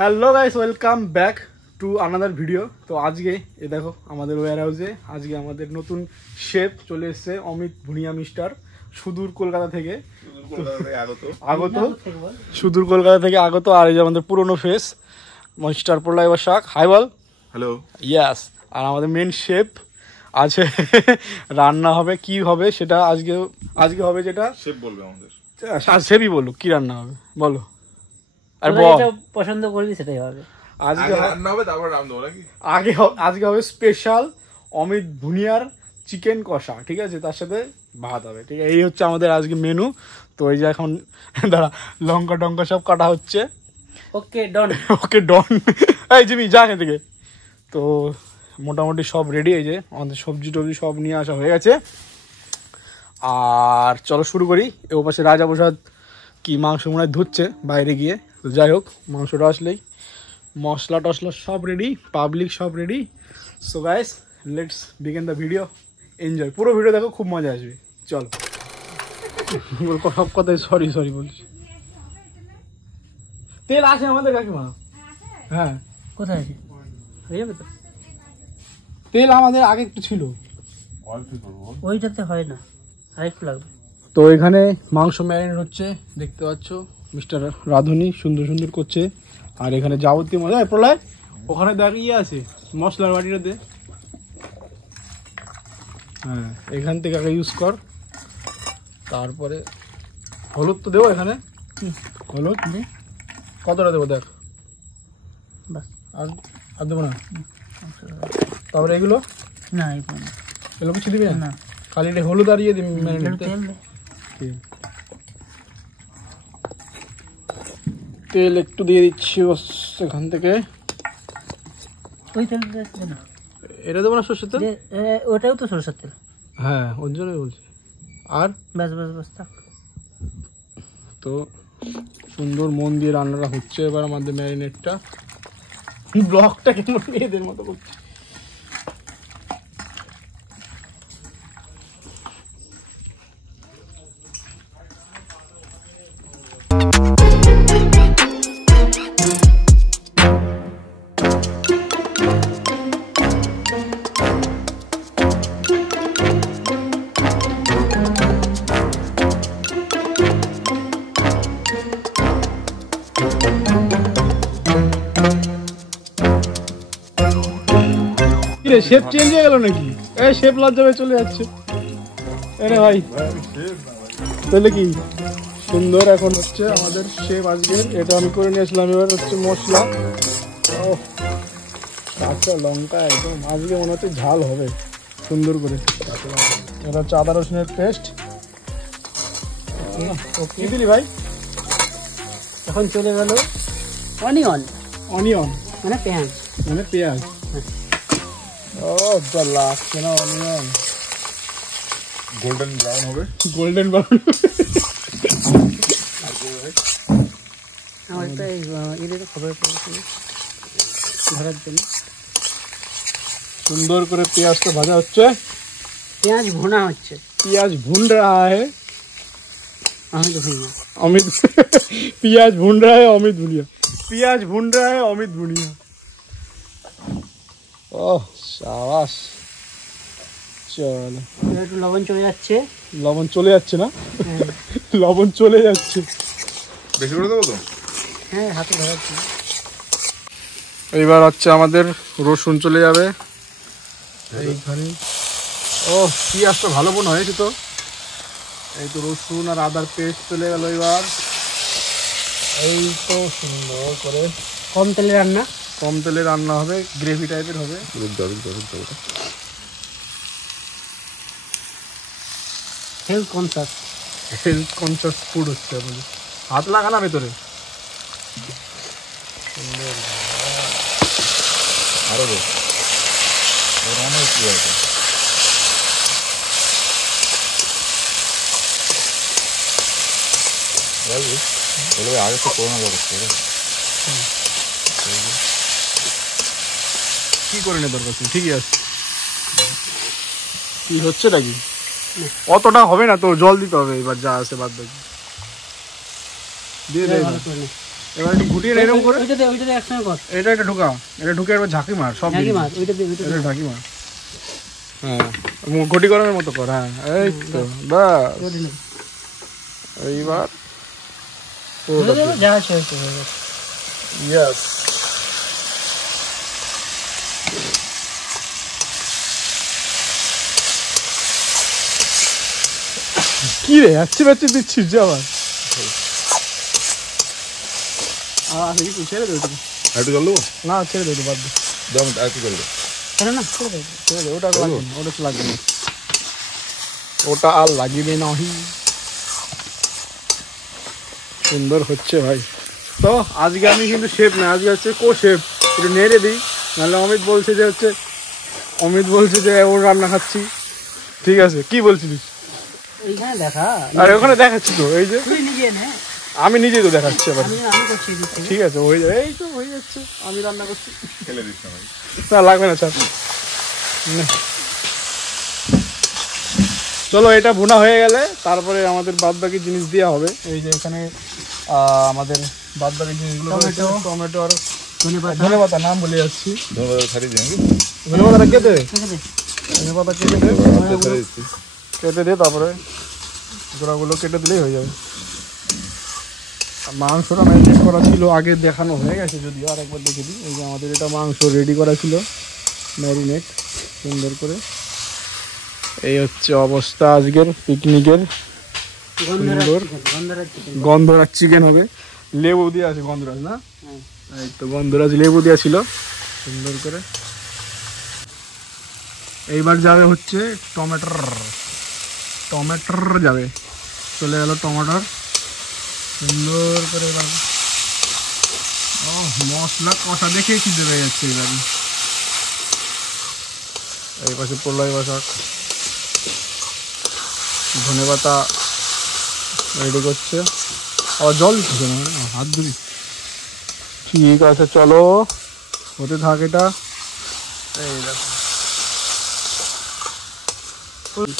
Hello guys, welcome back to another video. তো আজকে এ দেখো আমাদের ওয়্যার হাউসে আজকে আমাদের নতুন শেফ চলে এসেছে, অমিত ভুনিয়া মিস্টার, সুদূর কলকাতা থেকে সুদূর কলকাতা থেকে আগত। আর এই যে আমাদের পুরনো ফেস মিস্টার প্রলয় শাক, হাই বল। হ্যালো। ইয়াস। আর আমাদের মেন শেফ আছে। রান্না হবে, কি হবে সেটা আজকে হবে, যেটা শেফ বলবে আমাদের। শেফই বলুক কি রান্না হবে, বলো। আর পছন্দ করবি সেটাই হবে। আজকে রান্না হবে, তারপর রাম দেবো নাকি? আজকে হবে স্পেশাল অমিত ভুনিয়ার চিকেন কষা, ঠিক আছে, তার সাথে ভাত হবে, ঠিক আছে। এই হচ্ছে আমাদের আজকে মেনু। তো এই যে এখন দাঁড়া, লঙ্কা টঙ্কা সব কাটা হচ্ছে। ওকে ডন। এই জিমি যা এখান থেকে। তো মোটামুটি সব রেডি। এই যে আমাদের সবজি টবজি সব নিয়ে আসা হয়ে গেছে। আর চলো শুরু করি। এ পাশে রাজাপ্রসাদ কি মাংস মনে হয় ধুচ্ছে বাইরে গিয়ে। তো যাই হোক, মাংসটা আসলেই মশলা টশলা সব রেডি, পাবলিক সব ready. So guys, let's begin the video. Enjoy, পুরো ভিডিও দেখো, খুব মজা আসবে। চলো। সব কথাই সরি বলছি। তেল আছে আমাদের কাকিমা? হ্যাঁ। কোথায় আছে? হয়ে যাবে তো। তেল আমাদের আগে একটু ছিল, ওইটাতে হয় না, আরেকটু লাগবে। তো এখানে মাংস ম্যারিনেট হচ্ছে, দেখতে পাচ্ছ মিস্টার রাধুনি সুন্দর সুন্দর করছে। আর এখানে যাবতীয় মজা প্রলয় ওখানে দাঁড়িয়ে আছে মশলার বাটিটাতে। হ্যাঁ, এখান থেকে আগে ইউজ কর। তারপরে হলুদ তো দেবো এখানে। হলুদ কতটা দেবো দেখ, আর দেবো না। তারপরে এগুলো না, এগুলো কিছু দিবি না, খালি এটা হলুদ আর ইয়ে দিবি ম্যারিনেট। তেল একটু দিয়ে দিচ্ছি এখান থেকে। ওই তেল এটা দেবো না, সরষের তেল। ওটাও তো সরষের তেল। হ্যাঁ, ওর জন্যই বলছি। আর বাস থাক। তো সুন্দর মন দিয়ে রান্নাটা হচ্ছে এবার আমাদের ম্যারিনেটটা। ব্লগটা কেমন মেয়েদের মতো করছে। শেপ চেঞ্জ হয়ে গেল নাকি? এই শেপ লজ্জাবে চলে যাচ্ছে। আরে ভাই, তাহলে কি সুন্দর এখন হচ্ছে আমাদের শেপ আজকের। এটা আমি করে নিয়ে আসলাম। এবার হচ্ছে মশলা, কাঁচা লঙ্কা, একদম আজকে মনে হচ্ছে ঝাল হবে সুন্দর করে। এটা হচ্ছে আদা রসুনের পেস্ট। কি দিলি ভাই? এখন চলে গেল অনিয়ন মানে পেঁয়াজ। ও লাগছে না, অনিয়ন গোল্ডেন ব্রাউন হবে। আমার একটা এদের খবর ধরার জন্য সুন্দর করে পেঁয়াজটা ভাজা হচ্ছে। পেঁয়াজ ভুনা হচ্ছে। পেঁয়াজ ভুন रहा है अमित भुनिया। पेঁয়াজ भून रहा है अमित भुनिया। पेঁয়াজ भून रहा है अमित भुनिया। ओह शाबाश। চলো, একটু লবণ চলে যাচ্ছে। লবণ চলে যাচ্ছে না, লবণ চলে যাচ্ছে। বেশি করে দেবো তো? হ্যাঁ, হাতে ধরাচ্ছি। এইবার হচ্ছে আমাদের রসুন চলে যাবে এইখানে। ও পেঁয়াজটা ভালো মনে হয়েছে তো। এই তো রসুন আর আদার পেস্ট চলে গেল। এবার এই তো সুন্দর করে কম তেলে রান্না হবে, গ্রেভি টাইপের হবে। হেলথ কনসাস ফুড হচ্ছে আমাদের। হাত লাগানা ভেতরে। সুন্দর। আরো অনেক কি আছে। আগে তো করোনা করছে, কি করে নে দরকার, ঠিকই আছে। কি হচ্ছে নাকি? অতটা হবে না তো, জল দিতে হবে এবার যা আছে বাদ বাকি দিয়ে দে। এবার একটু ঘুটিয়ে নে এরকম করে। ওইটাতে একসঙ্গে কর। এটা ঢোকা, এটা ঢুকে একবার ঝাঁকি মার, সব ঝাঁকি মার, ওইটাতে এটা ঝাঁকি মার। হ্যাঁ, ঘটি গরমের মতো কর। হ্যাঁ, এই তো বাস। এইবার যা আছে হয়েছে। ইয়েস। কি রে যাচ্ছি বাচ্চি দিচ্ছিস যে আবার? একটু ছেড়ে দেবে তুমি? একটু জল দেবো? না ছেড়ে দেবে, বাদ দে। দাম একটু জল দেবো। ছেড়ে না, ছেড়ে দে। ছেড়ে দে, ওটা লাগবে না, ওটা তো লাগবে না, ওটা আর লাগিবে নাহি। সুন্দর হচ্ছে ভাই। তো আজকে আমি কিন্তু শেফ না, আজকে হচ্ছে কো শেফ। একটু নেড়ে দিই, নাহলে অমিত বলছে যে ওর রান্না খাচ্ছি। ঠিক আছে, কি বলছিলিস? এইখানে দেখা। আরে ওখানে দেখাচ্ছি তো, এই যে তুই নিজে নে। আমি নিজেই তো দেখাচ্ছি আবার। আমি করছি এদিক থেকে। ঠিক আছে, হয়ে যাবে, এই তো হয়ে যাচ্ছে, আমি রান্না করছি। ফেলে দিস না ভাই। না লাগবে না, স্যার। চলো, এটা ভুনা হয়ে গেলে তারপরে আমাদের বাদ বাকি জিনিস দেওয়া হবে। এই যে এখানে আমাদের বাদ বাকি জিনিসগুলো, টমেটো আর ধনেপাতা, নাম বলে যাচ্ছি। ধন্যবাদ, ছাড়িয়ে দিন। ধনেপাতাটা কেটে দে, ধনেপাতা কেটে দে, কেটে দে, তারপরে গোড়াগুলো কেটে দিলেই হয়ে যাবে। মাংসটা ম্যারিনেট করা ছিল, আগে দেখানো হয়ে গেছে যদিও, আর একবার দেখে দিই। এই যে আমাদের এটা মাংস রেডি করা ছিল, ম্যারিনেট সুন্দর করে। এই হচ্ছে অবস্থা আজকের পিকনিকের। সুন্দর গন্ধরাজ চিকেন হবে, লেবু দিয়ে আছে গন্ধরাজ, না? এই তো গন্ধরাজ লেবু দেওয়া ছিল সুন্দর করে। এইবার যাবে হচ্ছে টমেটোর যাবে, চলে গেল টমেটোর সুন্দর করে। এবার মশলা কষা দেখে খিদে পেয়ে যাচ্ছে। এবার এই পাশে পোলাই শাক, ধনেপাতা রেডি করছে। আর জল দিচ্ছে না, হাত ধুবি? ঠিক আছে, চলো হতে থাক এটা। এই দেখো,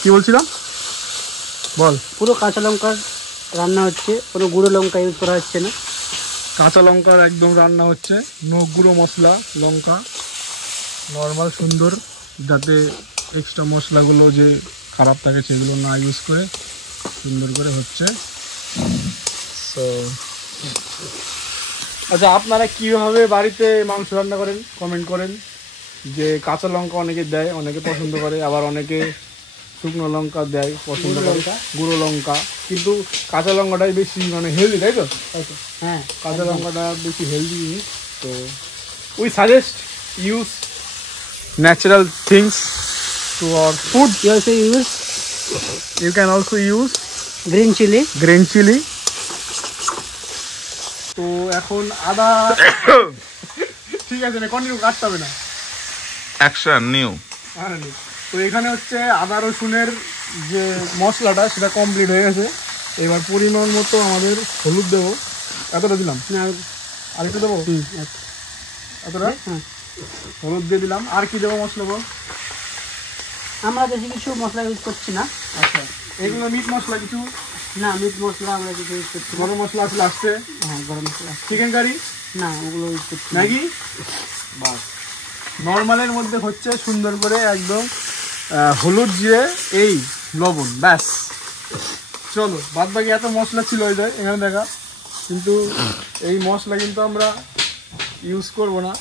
কি বলছিলাম বল। পুরো কাঁচা লঙ্কার রান্না হচ্ছে, কোনো গুঁড়ো লঙ্কা ইউজ করা হচ্ছে না। কাঁচা লঙ্কার একদম রান্না হচ্ছে, নো গুঁড়ো মশলা, লঙ্কা নর্মাল সুন্দর, যাতে এক্সট্রা মশলাগুলো যে খারাপ থাকে সেগুলো না ইউজ করে সুন্দর করে হচ্ছে। সো আচ্ছা, আপনারা কীভাবে বাড়িতে মাংস রান্না করেন কমেন্ট করেন। যে কাঁচা লঙ্কা অনেকে দেয়, অনেকে পছন্দ করে, আবার অনেকে শুকনো লঙ্কা দেয় পছন্দ করে, গুঁড়ো লঙ্কা। কিন্তু কাঁচা লঙ্কাটাই বেশি মানে হেলদি, তাই তো? হ্যাঁ, কাঁচা লঙ্কাটা বেশি হেলদি জিনিস। তো we suggest use natural things to our food. You can also use green chilli. তো এখন আদা ঠিক আছে, না কন্টিনিউ কাটতে হবে না, অ্যাকশন নিউ। তো এখানে হচ্ছে আদা রসুনের যে মশলাটা সেটা কমপ্লিট হয়ে গেছে। এবার পরিমাণ মতো আমাদের হলুদ দেবো, এতটা দিলাম, আর একটু দেবো, এতটা হলুদ দিয়ে দিলাম। আর কি দেবো মশলা বল? আমরা বেশি কিছু মশলা ইউজ করছি না। আচ্ছা, এগুলো মিট মশলা কিছু না, মিট মশলা আমরা কিছু ইউজ করছি না। গরম মশলা আছে লাস্টে। হ্যাঁ, গরম মশলা। চিকেন কারি না, ওগুলো ইউজ করছি না। ম্যাগি বাস। নর্মালের মধ্যে হচ্ছে সুন্দর করে একদম হলুদ, জিরে, এই লবণ, ব্যাস। চলো, বাদ বাকি এত মশলা ছিল ওই যায় এখানে দেখা, কিন্তু এই মশলা কিন্তু আমরা ইউজ করব না।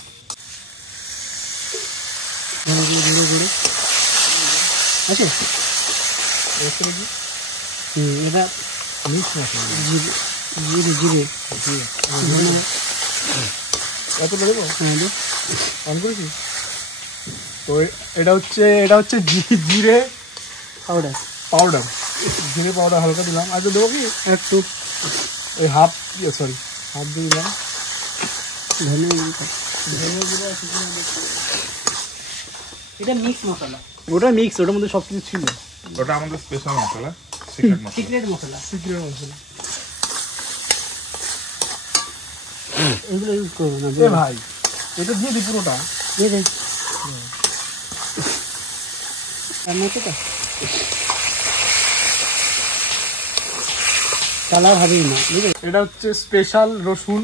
আছে এটা মিক্স মশলা, জিরে এতটা দেবো? হ্যাঁ, অন করেছি তো। এটা হচ্ছে জিরে পাউডার, জিরে পাউডার হালকা দিলাম। আর দেবো কি একটু, ওই হাফ দিয়ে দিলাম। এটা মিক্স মশলা, ওটা মিক্স, ওটার মধ্যে সব কিছু ছিল। ওটা আমাদের স্পেশাল মশলা, সিক্রেট মশলা। এগুলো ইউজ করবো না ভাই, এটা দিয়ে দিই পুরোটা। কালার হবেই না। এটা হচ্ছে স্পেশাল রসুন,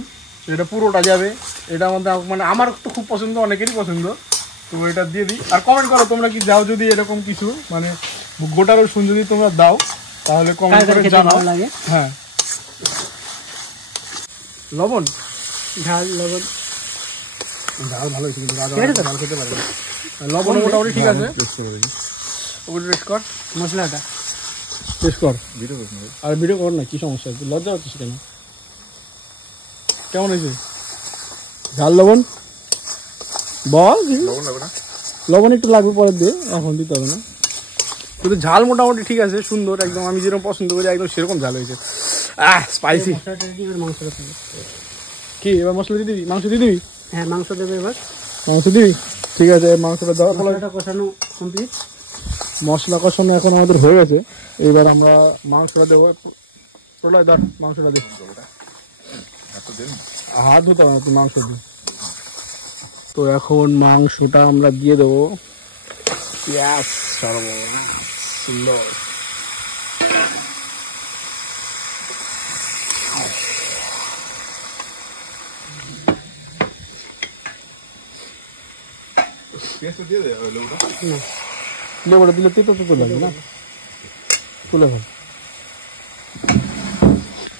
এটা পুরোটা যাবে। এটা মধ্যে মানে আমার তো খুব পছন্দ, অনেকেরই পছন্দ। তো এটা দিয়ে দিই। আর কমেন্ট করো তোমরা কি যাও যদি এরকম কিছু মানে গোটা রসুন যদি তোমরা দাও তাহলে কমেন্ট করে জানাও। হ্যাঁ, লবণ ঝাল লবণ ঝাল ভালো হয়েছে কিন্তু ঝাল খেতে পারে না। লবণ মোটামুটি ঠিক আছে। ওগুলো টেস্ট কর, মশলাটা টেস্ট কর। আর ভিডিও কর না, কি সমস্যা হচ্ছে? লজ্জা হচ্ছে কেন? কেমন হয়েছে? ঝাল লবণ বল। লবণ একটু লাগবে পরে দিয়ে, এখন দিতে হবে না। কিন্তু ঝাল মোটামুটি ঠিক আছে, সুন্দর একদম। আমি যেরকম পছন্দ করি একদম সেরকম ঝাল হয়েছে। স্পাইসি। কি এবার মশলা দিয়ে দিবি? মাংস দিয়ে দিবি? হ্যাঁ মাংস দেবে এবার। মাংস দিবি? ঠিক আছে, মাংসটা দেওয়ার ফলে কষানো কমপ্লিট। মশলা কষানো এখন আমাদের হয়ে গেছে। এবার আমরা মাংসটা দেবো। প্রলয় ধর মাংসটা দে। হাত ধুতে হবে না, তুই মাংস দিই। তো এখন মাংসটা আমরা দিয়ে দেবো। সুন্দর। লেবুটা দিলে তেতো তেতো লাগবে না? তুলে ফেল।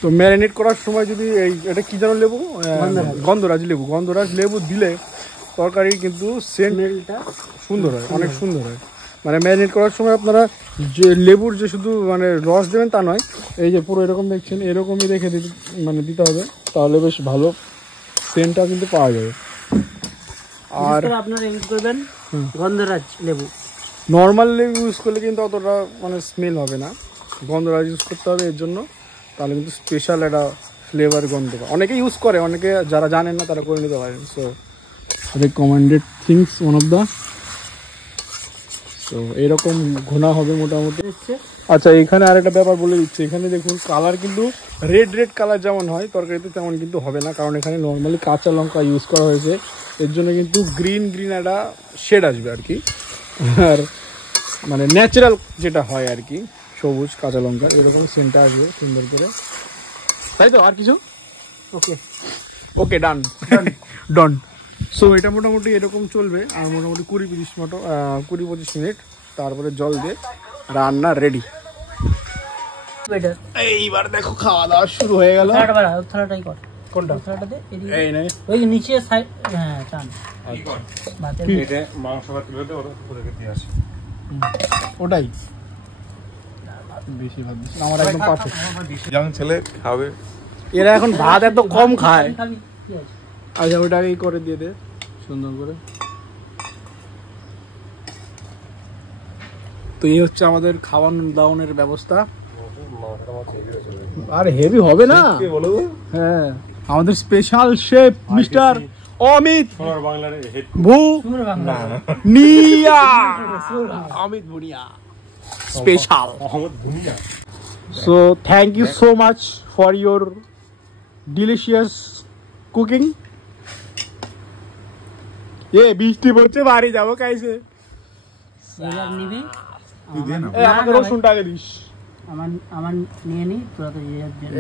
তো ম্যারিনেট করার সময় যদি এটা কি যেন লেবু, গন্ধরাজ লেবু, গন্ধরাজ লেবু দিলে তরকারি কিন্তু সেন্টটা সুন্দর হয়, অনেক সুন্দর হয়। মানে ম্যারিনেট করার সময় আপনারা যে লেবুর যে শুধু মানে রস দেবেন তা নয়, এই যে পুরো এরকম দেখছেন এরকমই রেখে দিতে হবে, তাহলে বেশ ভালো সেন্টটা কিন্তু পাওয়া যাবে। আর আপনারা ইউজ করবেন গন্ধরাজ লেবু। নর্মাল লেবু ইউজ করলে কিন্তু অতটা মানে স্মেল হবে না, গন্ধরাজ ইউজ করতে হবে এর জন্য, তাহলে কিন্তু স্পেশাল একটা ফ্লেভার গন্ধ। অনেকে ইউজ করে, অনেকে যারা জানেন না তারা করে নিতে পারেন। So recommended things one of the. তো এরকম ঘোনা হবে মোটামুটি। আচ্ছা, এখানে আরেকটা ব্যাপার বলে দিচ্ছি। এখানে দেখুন কালার কিন্তু রেড কালার যেমন হয় তরকারিতে তেমন কিন্তু হবে না, কারণ এখানে নর্মালি কাঁচা লঙ্কা ইউজ করা হয়েছে। এর জন্য কিন্তু গ্রিন একটা শেড আসবে আর কি। আর মানে ন্যাচারাল যেটা হয় আর কি, সবুজ কাঁচা লঙ্কা এরকম সেন্টটা আসবে সুন্দর করে, তাই তো? আর কিছু? ওকে ডান ডন। সো এটা মোটামুটি এরকম চলবে আর মোটামুটি 20-25 মিনিট, তারপরে জল দিয়ে রান্না রেডি। এইবার দেখো খাওয়া দাওয়া শুরু হয়ে গেল। কোনটা? এই নাই ওই নিচে সাইড। হ্যাঁ টান ওটাই বেশি ভাত দিচ্ছি আমার একদম পারফেক্ট। যেমন ছেলে খাবে, এরা এখন ভাত এত কম খায়। আচ্ছা ওটাকেই করে দিয়ে দে সুন্দর করে। তো এই হচ্ছে আমাদের খাওয়ান দাওয়ানের ব্যবস্থা। আর হেভি হবে না? হ্যাঁ, আমাদের special chef mister Amit Bhunia, Amit Bhunia special. So thank you so much for your delicious cooking. বৃষ্টি পড়ছে, বাড়ি যাবো কাইছে। আমাকে রসুনটা আগে দিস। আমার নিয়ে নি তোরা তো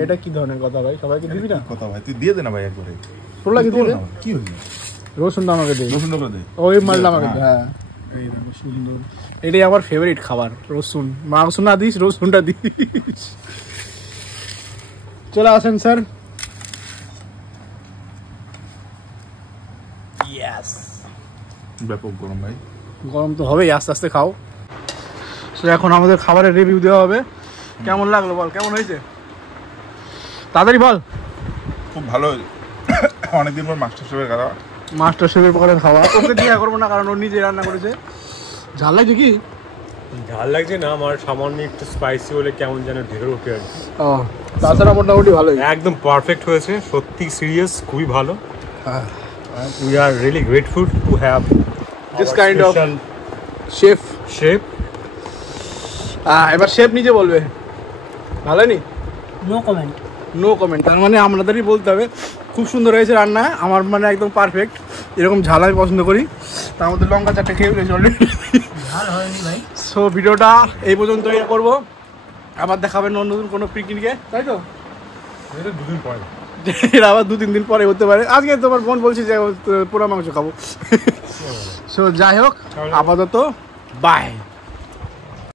এটা কি ধরনের কথা ভাই? সবাইকে দিবি না কথা ভাই? তুই দিয়ে দে না ভাই একবারে। তোলা কি দিবি? কি হইল? রসুনটা আমাকে দে। রসুনটা দে। ওই মালটা আমাকে দে। হ্যাঁ এই দেখো সুন্দর। এটাই আমার ফেভারিট খাবার, রসুন। মাংস না দিস, রসুনটা দিস। চলে আসেন স্যার। ইয়েস। ব্যাপক গরম ভাই। গরম তো হবেই, আস্তে আস্তে খাও। তো এখন আমাদের খাবারের রিভিউ দেওয়া হবে। কেমন লাগলো বল, কেমন হয়েছে তাড়াতাড়ি বল। খুব ভালো হয়েছে। অনেকদিন পর মাস্টার শেফের খাওয়া। ওকে দিয়ে করবো না, কারণ ও নিজে রান্না করেছে। ঝাল লাগছে কি? ঝাল লাগছে না, আমার সামান্য একটু স্পাইসি হলে কেমন যেন ঢের ওঠে আর কি। তাছাড়া মোটামুটি ভালোই, একদম পারফেক্ট হয়েছে। সত্যি সিরিয়াস, খুবই ভালো। We are really grateful to have this kind of chef. এবার শেফ নিজে বলবে ভালো নি? No comment. তার মানে আমাদেরই বলতে হবে খুব সুন্দর হয়েছে রান্না। আমার মানে একদম পারফেক্ট, এরকম ঝাল আমি পছন্দ করি। তার মধ্যে লঙ্কা 4টে খেয়ে ফেলেছি অলরেডি। সো ভিডিওটা এই পর্যন্ত করবো। আবার দেখাবেন নতুন কোনো পিকনিকে, তাই তো? এটা আবার 2-3 দিন পরে হতে পারে। আজকে তোমার বোন বলছে যে পোড়া মাংস খাবো। সো যাই হোক, আপাতত বাই।